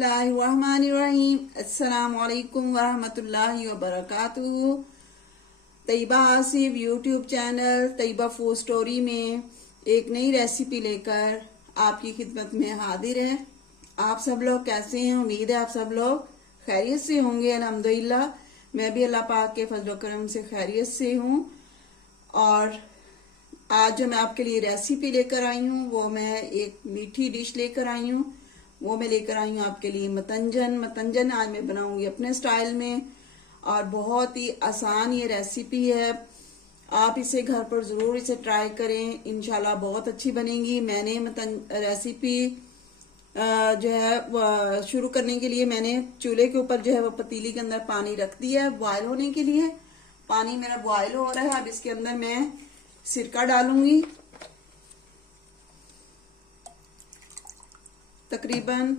बिस्मिल्लाहिर्रहमानिर्रहीम। अस्सलामुअलैकुम वरहमतुल्लाहि वबरकातुहू। Tayyaba Asif YouTube channel Tayyaba food story में एक नई रेसिपी लेकर आपकी खिदमत में हाजिर है। आप सब लोग कैसे हैं? उम्मीद है आप सब लोग खैरियत से होंगे। अल्हम्दुलिल्लाह मैं भी अल्लाह पाक के फजल करम से खैरियत से हूँ। और आज जो मैं आपके लिए रेसिपी लेकर आई हूँ वो मैं एक मीठी डिश लेकर आई हूँ। वो मैं लेकर आई हूँ आपके लिए मतंजन आज मैं बनाऊंगी अपने स्टाइल में। और बहुत ही आसान ये रेसिपी है, आप इसे घर पर ज़रूर इसे ट्राई करें, इंशाल्लाह बहुत अच्छी बनेगी। मैंने रेसिपी जो है शुरू करने के लिए मैंने चूल्हे के ऊपर जो है वो पतीली के अंदर पानी रख दिया है बॉयल होने के लिए। पानी मेरा बॉयल हो रहा है। अब इसके अंदर मैं सिरका डालूंगी, तकरीबन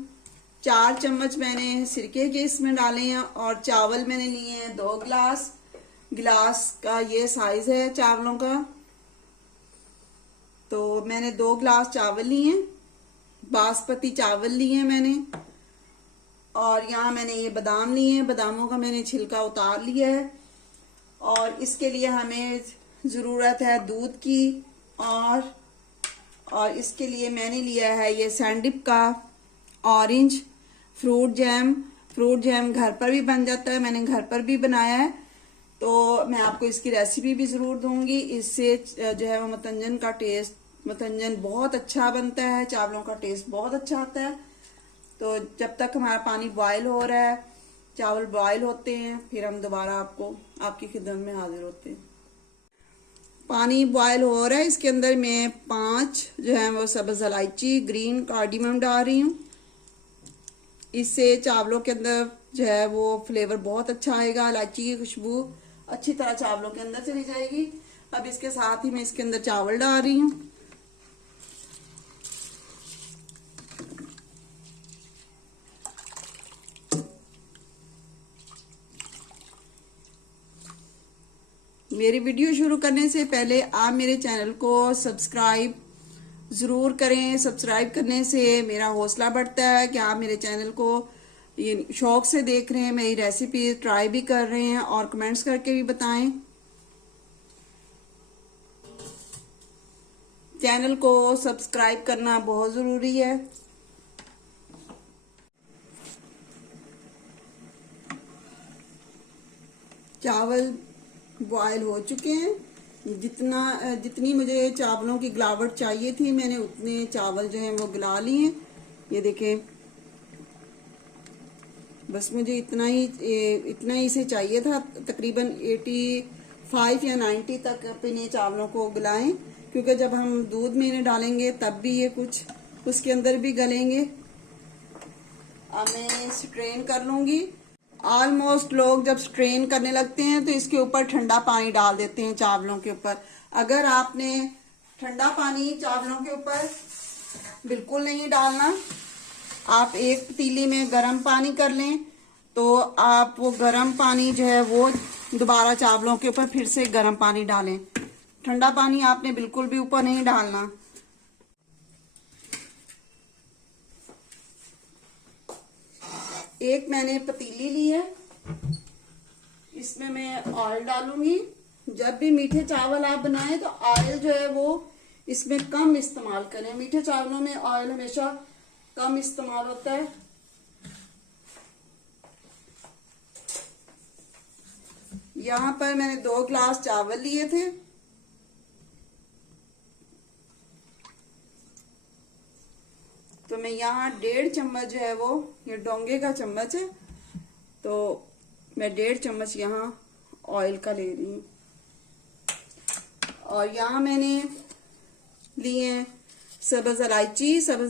4 चम्मच मैंने सिरके के इसमें डाले हैं। और चावल मैंने लिए हैं 2 गिलास का ये साइज है चावलों का। तो मैंने 2 गिलास चावल लिए हैं, बासमती चावल लिए हैं मैंने। और यहाँ मैंने ये बादाम लिए हैं, बादामों का मैंने छिलका उतार लिया है। और इसके लिए हमें ज़रूरत है दूध की। और इसके लिए मैंने लिया है ये सैंडिप का ऑरेंज फ्रूट जैम घर पर भी बन जाता है, मैंने घर पर भी बनाया है। तो मैं आपको इसकी रेसिपी भी ज़रूर दूंगी। इससे जो है वो मतंजन बहुत अच्छा बनता है, चावलों का टेस्ट बहुत अच्छा आता है। तो जब तक हमारा पानी बॉयल हो रहा है, चावल बॉयल होते हैं, फिर हम दोबारा आपकी खिदमत में हाजिर होते हैं। पानी बॉयल हो रहा है, इसके अंदर मैं 5 जो है वो सब्ज़ इलायची ग्रीन कार्डिमम डाल रही हूँ। इससे चावलों के अंदर जो है वो फ्लेवर बहुत अच्छा आएगा, इलायची की खुशबू अच्छी तरह चावलों के अंदर चली जाएगी। अब इसके साथ ही मैं इसके अंदर चावल डाल रही हूँ। मेरी वीडियो शुरू करने से पहले आप मेरे चैनल को सब्सक्राइब ज़रूर करें। सब्सक्राइब करने से मेरा हौसला बढ़ता है कि आप मेरे चैनल को ये शौक से देख रहे हैं, मेरी रेसिपी ट्राई भी कर रहे हैं और कमेंट्स करके भी बताएं। चैनल को सब्सक्राइब करना बहुत ज़रूरी है। चावल बॉयल हो चुके हैं। जितनी मुझे चावलों की गिलावट चाहिए थी मैंने उतने चावल जो हैं वो गिला लिए। ये देखें, बस मुझे इतना ही से चाहिए था। तकरीबन 85 या 90 तक अपने चावलों को गिलाएं, क्योंकि जब हम दूध में इन्हें डालेंगे तब भी ये कुछ उसके अंदर भी गलेंगे। अब मैं स्ट्रेन कर लूंगी। ऑलमोस्ट लोग जब स्ट्रेन करने लगते हैं तो इसके ऊपर ठंडा पानी डाल देते हैं चावलों के ऊपर। अगर आपने ठंडा पानी चावलों के ऊपर बिल्कुल नहीं डालना, आप एक पतीली में गर्म पानी कर लें। तो आप वो गर्म पानी जो है वो दोबारा चावलों के ऊपर फिर से गर्म पानी डालें। ठंडा पानी आपने बिल्कुल भी ऊपर नहीं डालना। एक मैंने पतीली ली है, इसमें मैं ऑयल डालूंगी। जब भी मीठे चावल आप बनाएं तो ऑयल जो है वो इसमें कम इस्तेमाल करें। मीठे चावलों में ऑयल हमेशा कम इस्तेमाल होता है। यहाँ पर मैंने 2 गिलास चावल लिए थे। तो मैं यहाँ 1.5 चम्मच जो है वो ये डोंगे का चम्मच है, तो मैं 1.5 चम्मच यहाँ ऑयल का ले रही हूँ। और यहाँ मैंने लिए हैं सब्ज़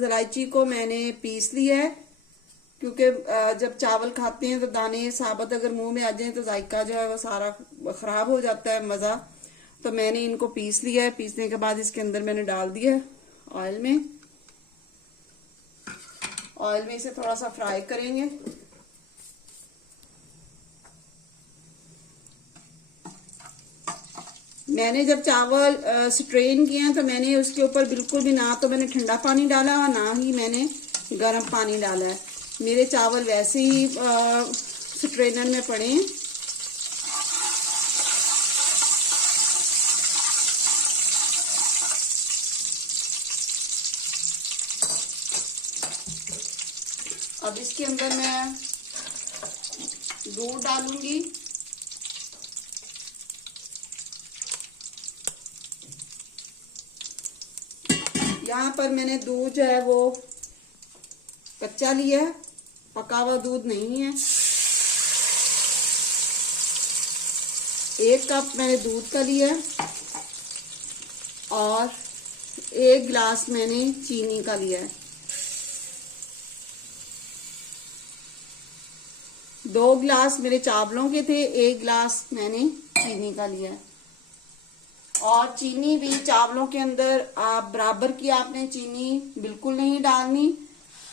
इलायची को मैंने पीस लिया है, क्योंकि जब चावल खाते हैं तो दाने साबुत अगर मुंह में आ जाए तो जायका जो है वो सारा खराब हो जाता है, मज़ा। तो मैंने इनको पीस लिया है। पीसने के बाद इसके अंदर मैंने डाल दिया ऑयल में। ऑयल में इसे थोड़ा सा फ्राई करेंगे। मैंने जब चावल स्ट्रेन किए हैं तो मैंने उसके ऊपर बिल्कुल भी ना तो मैंने ठंडा पानी डाला और ना ही मैंने गर्म पानी डाला है। मेरे चावल वैसे ही स्ट्रेनर में पड़े हैं। अब इसके अंदर मैं दूध डालूंगी। यहाँ पर मैंने दूध जो है वो कच्चा लिया है, पका हुआ दूध नहीं है। 1 कप मैंने दूध का लिया है और 1 गिलास मैंने चीनी का लिया है। 2 गिलास मेरे चावलों के थे, 1 गिलास मैंने चीनी का लिया है। और चीनी भी चावलों के अंदर आप बराबर की आपने चीनी बिल्कुल नहीं डालनी,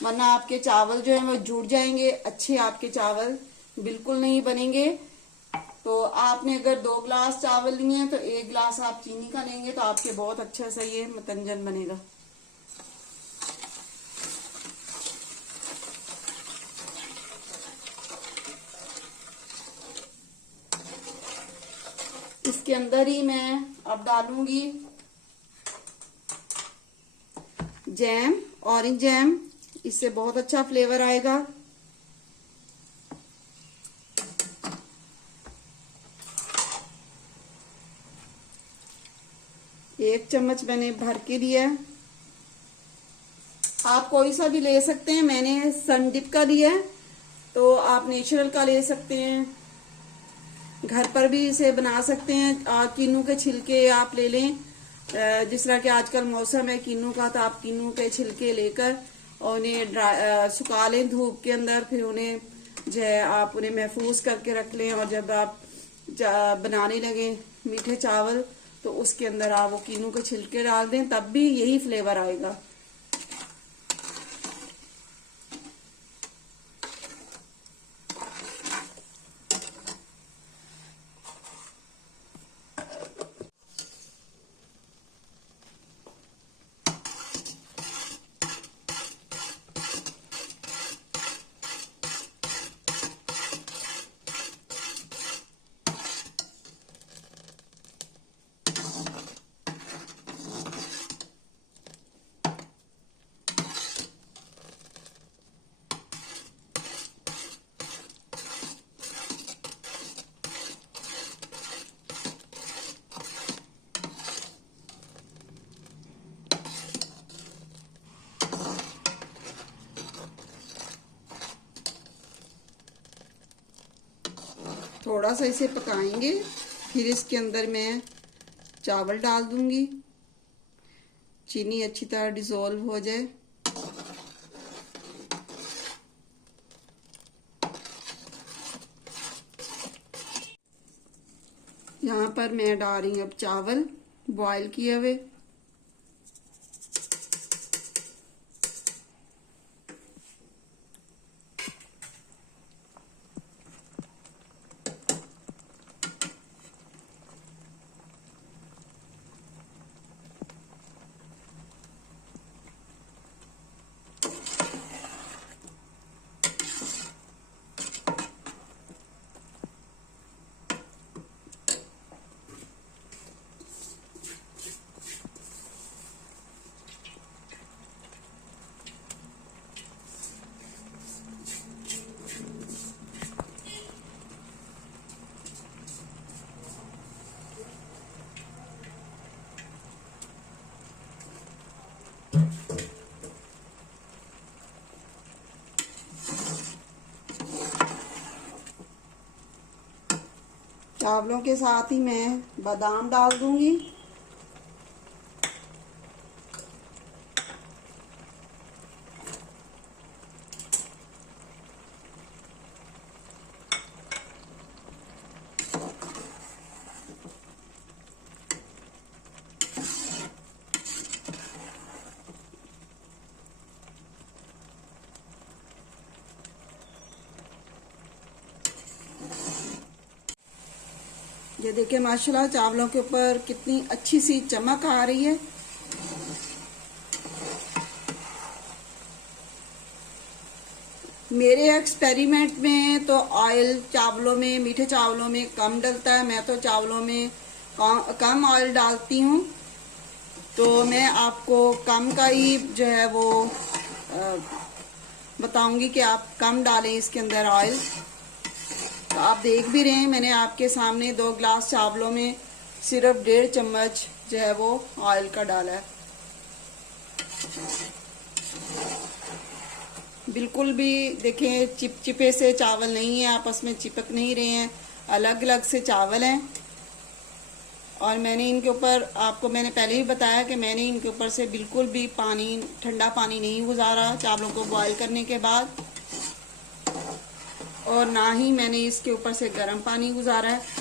वरना आपके चावल जो है वो जुड़ जाएंगे, अच्छे आपके चावल बिल्कुल नहीं बनेंगे। तो आपने अगर 2 गिलास चावल लिए हैं तो 1 गिलास आप चीनी का लेंगे तो आपके बहुत अच्छा सा ये मतंजन बनेगा। इसके अंदर ही मैं अब डालूंगी जैम, ऑरेंज जैम, इससे बहुत अच्छा फ्लेवर आएगा। एक चम्मच मैंने भर के लिया है। आप कोई सा भी ले सकते हैं, मैंने सनडिप का लिया है, तो आप नेचुरल का ले सकते हैं। घर पर भी इसे बना सकते हैं। किन्नू के छिलके आप ले लें, जिस तरह के आजकल मौसम है किन्नू का, तो आप किन्नू के छिलके लेकर और उन्हें सुखा लें धूप के अंदर, फिर उन्हें जो है आप उन्हें महफूज करके रख लें। और जब आप बनाने लगे मीठे चावल तो उसके अंदर आप वो किन्नू के छिलके डाल दें, तब भी यही फ्लेवर आएगा। थोड़ा सा इसे पकाएंगे, फिर इसके अंदर मैं चावल डाल दूंगी। चीनी अच्छी तरह डिसॉल्व हो जाए। यहाँ पर मैं डाल रही हूँ अब चावल बॉईल किए हुए। चावलों के साथ ही मैं बादाम डाल दूंगी। ये देखिए माशाल्लाह चावलों के ऊपर कितनी अच्छी सी चमक आ रही है। मेरे एक्सपेरिमेंट में तो ऑयल चावलों में, मीठे चावलों में कम डलता है। मैं तो चावलों में कम ऑयल डालती हूँ, तो मैं आपको कम का ही जो है वो बताऊंगी कि आप कम डालें इसके अंदर ऑयल। तो आप देख भी रहे हैं, मैंने आपके सामने 2 गिलास चावलों में सिर्फ 1.5 चम्मच जो है वो ऑयल का डाला है। बिल्कुल भी देखें चिपचिपे से चावल नहीं है, आपस में चिपक नहीं रहे हैं, अलग अलग से चावल हैं। और मैंने इनके ऊपर, आपको मैंने पहले ही बताया कि मैंने इनके ऊपर से बिल्कुल भी पानी, ठंडा पानी नहीं गुजारा चावलों को बॉईल करने के बाद, और ना ही मैंने इसके ऊपर से गर्म पानी गुजारा है।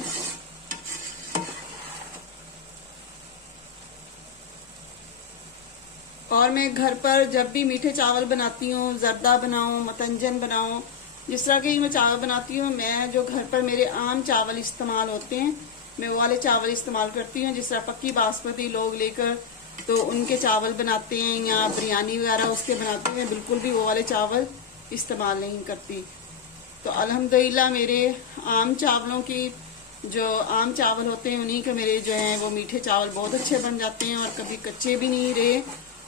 और मैं घर पर जब भी मीठे चावल बनाती हूँ, जर्दा बनाऊँ, मतंजन बनाऊँ, जिस तरह के मैं चावल बनाती हूँ, मैं जो घर पर मेरे आम चावल इस्तेमाल होते हैं, मैं वो वाले चावल इस्तेमाल करती हूँ। जिस तरह पक्की बासमती लोग लेकर तो उनके चावल बनाते हैं या बिरयानी वगैरह उसके बनाते हैं, बिल्कुल भी वो वाले चावल इस्तेमाल नहीं करती। तो अल्हम्दुलिल्लाह मेरे आम चावलों की, जो आम चावल होते हैं उन्हीं के मेरे जो हैं वो मीठे चावल बहुत अच्छे बन जाते हैं, और कभी कच्चे भी नहीं रहे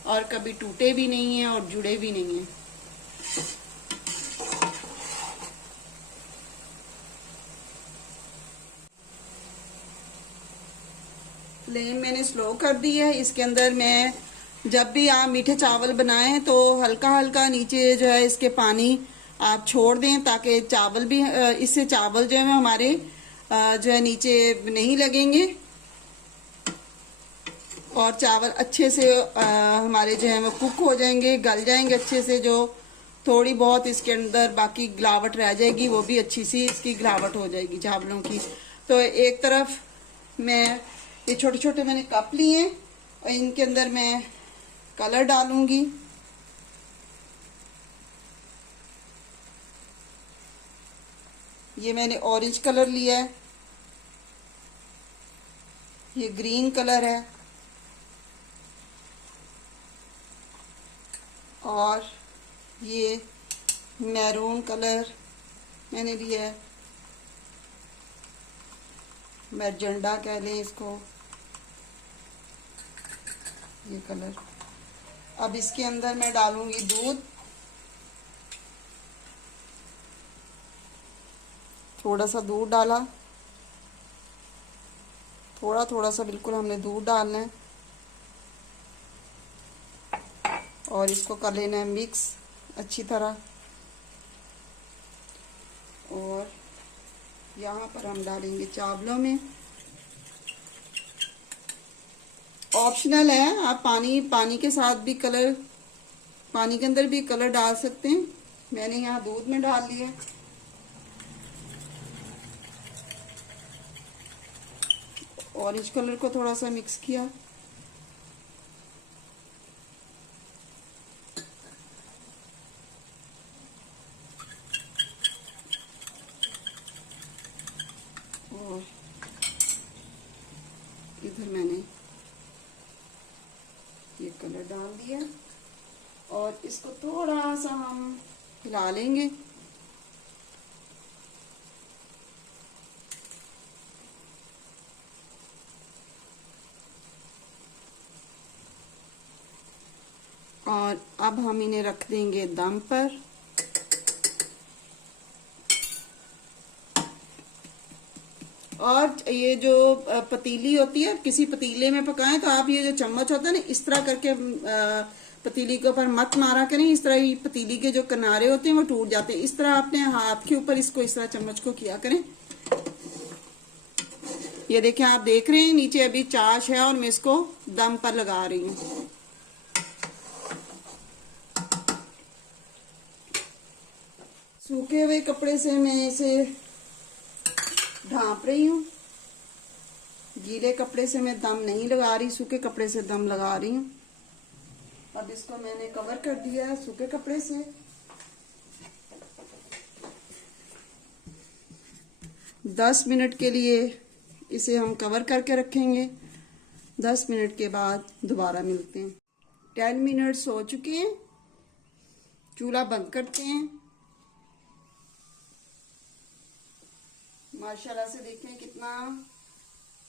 और कभी टूटे भी नहीं हैं और जुड़े भी नहीं हैं। फ्लेम मैंने स्लो कर दी है। इसके अंदर मैं, जब भी आप मीठे चावल बनाएं तो हल्का हल्का नीचे जो है इसके पानी आप छोड़ दें, ताकि चावल भी, इससे चावल जो है हमारे जो है नीचे नहीं लगेंगे, और चावल अच्छे से हमारे जो है वो कुक हो जाएंगे, गल जाएंगे अच्छे से। जो थोड़ी बहुत इसके अंदर बाकी गिलावट रह जाएगी वो भी अच्छी सी इसकी गिलावट हो जाएगी चावलों की। तो एक तरफ मैं ये छोटे छोटे मैंने कप लिए और इनके अंदर मैं कलर डालूंगी। ये मैंने ऑरेंज कलर लिया है, ये ग्रीन कलर है, और ये मैरून कलर मैंने लिया है, मैजेंडा कह लें इसको, ये कलर। अब इसके अंदर मैं डालूंगी दूध, थोड़ा सा दूध डाला, थोड़ा थोड़ा सा बिल्कुल हमने दूध डालना है, और इसको कर लेना है मिक्स अच्छी तरह। और यहाँ पर हम डालेंगे चावलों में, ऑप्शनल है, आप पानी के साथ भी कलर, पानी के अंदर भी कलर डाल सकते हैं। मैंने यहाँ दूध में डाल लिया, ऑरेंज कलर को थोड़ा सा मिक्स किया, और इधर मैंने ये कलर डाल दिया, और इसको थोड़ा सा हम हिला लेंगे। और अब हम इन्हें रख देंगे दम पर। और ये जो पतीली होती है, किसी पतीले में पकाएं तो आप ये जो चम्मच होता है ना, इस तरह करके पतीली के ऊपर मत मारा करें। इस तरह ही पतीली के जो किनारे होते हैं वो टूट जाते हैं। इस तरह अपने हाथ के ऊपर इसको इस तरह चम्मच को किया करें। ये देखें, आप देख रहे हैं नीचे अभी चाश है और मैं इसको दम पर लगा रही हूँ। सूखे हुए कपड़े से मैं इसे ढांप रही हूँ। गीले कपड़े से मैं दम नहीं लगा रही, सूखे कपड़े से दम लगा रही हूँ। अब इसको मैंने कवर कर दिया है सूखे कपड़े से। 10 मिनट के लिए इसे हम कवर करके रखेंगे। 10 मिनट के बाद दोबारा मिलते हैं। 10 मिनट्स हो चुके हैं, चूल्हा बंद करते हैं। माशाल्लाह से देखें कितना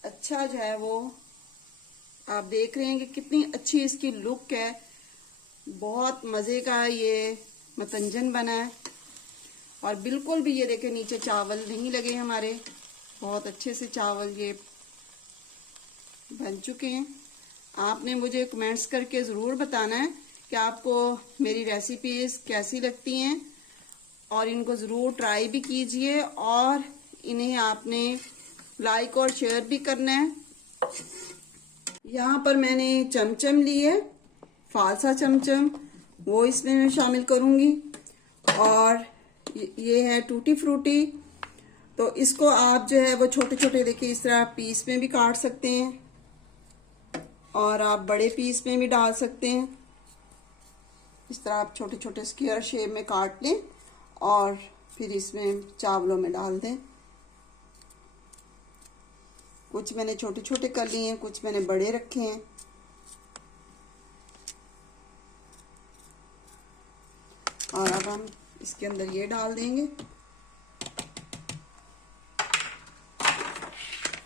अच्छा जो है वो आप देख रहे हैं कि कितनी अच्छी इसकी लुक है। बहुत मज़े का ये मतंजन बना है और बिल्कुल भी ये देखें नीचे चावल नहीं लगे हमारे, बहुत अच्छे से चावल ये बन चुके हैं। आपने मुझे कमेंट्स करके ज़रूर बताना है कि आपको मेरी रेसिपीज़ कैसी लगती हैं और इनको ज़रूर ट्राई भी कीजिए और इन्हें आपने लाइक और शेयर भी करना है। यहाँ पर मैंने चमचम लिए, फालसा चमचम, वो इसमें मैं शामिल करूँगी और ये है टूटी फ्रूटी। तो इसको आप जो है वो छोटे छोटे देखिए इस तरह पीस में भी काट सकते हैं और आप बड़े पीस में भी डाल सकते हैं। इस तरह आप छोटे छोटे स्क्वायर शेप में काट लें और फिर इसमें चावलों में डाल दें। कुछ मैंने छोटे छोटे कर लिए हैं, कुछ मैंने बड़े रखे हैं। और अब हम इसके अंदर ये डाल देंगे।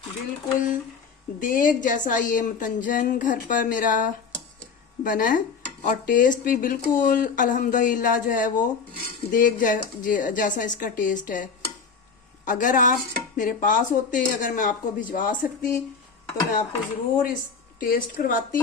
बिल्कुल देग जैसा ये मतंजन घर पर मेरा बना है और टेस्ट भी बिल्कुल अल्हम्दुलिल्लाह जो है वो देग जैसा इसका टेस्ट है। अगर आप मेरे पास होते, अगर मैं आपको भिजवा सकती तो मैं आपको ज़रूर इस टेस्ट करवाती।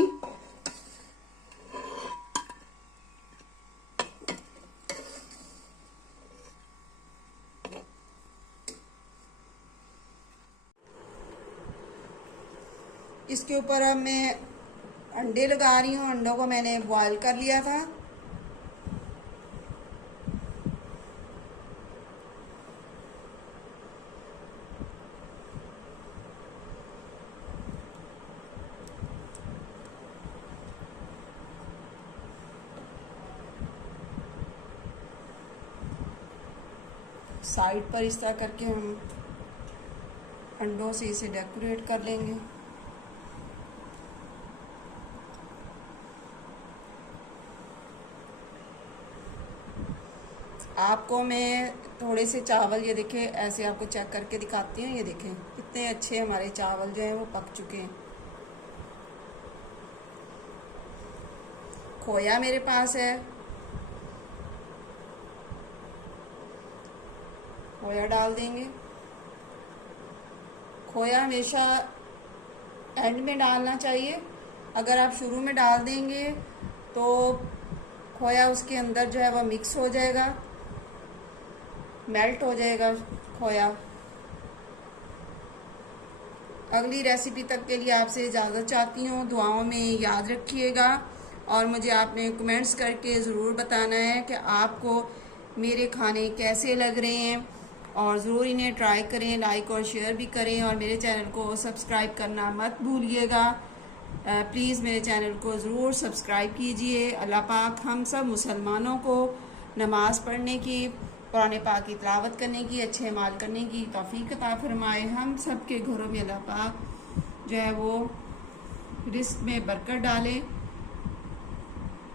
इसके ऊपर अब मैं अंडे लगा रही हूँ। अंडों को मैंने बॉयल कर लिया था। साइड पर इस तरह करके हम अंडों से इसे डेकोरेट कर लेंगे। आपको मैं थोड़े से चावल ये देखें ऐसे आपको चेक करके दिखाती हूँ। ये देखें कितने अच्छे हमारे चावल जो हैं वो पक चुके हैं। खोया मेरे पास है, खोया डाल देंगे। खोया हमेशा एंड में डालना चाहिए। अगर आप शुरू में डाल देंगे तो खोया उसके अंदर जो है वह मिक्स हो जाएगा, मेल्ट हो जाएगा खोया। अगली रेसिपी तक के लिए आपसे इजाज़त चाहती हूँ। दुआओं में याद रखिएगा और मुझे आपने कमेंट्स करके ज़रूर बताना है कि आपको मेरे खाने कैसे लग रहे हैं और ज़रूर इन्हें ट्राई करें, लाइक और शेयर भी करें और मेरे चैनल को सब्सक्राइब करना मत भूलिएगा। प्लीज़ मेरे चैनल को ज़रूर सब्सक्राइब कीजिए। अल्लाह पाक हम सब मुसलमानों को नमाज़ पढ़ने की, कुरान पाक की तिलावत करने की, अच्छे अमाल करने की तौफीक अता फरमाए। हम सब के घरों में अल्लाह पाक जो है वो रिस्क में बरकत डाले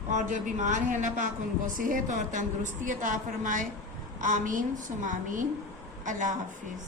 और जो बीमार हैं अल्लाह पाक उनको सेहत और तंदुरुस्ती अता फरमाए। आमीन सुम आमीन। अल्लाह हाफिज़।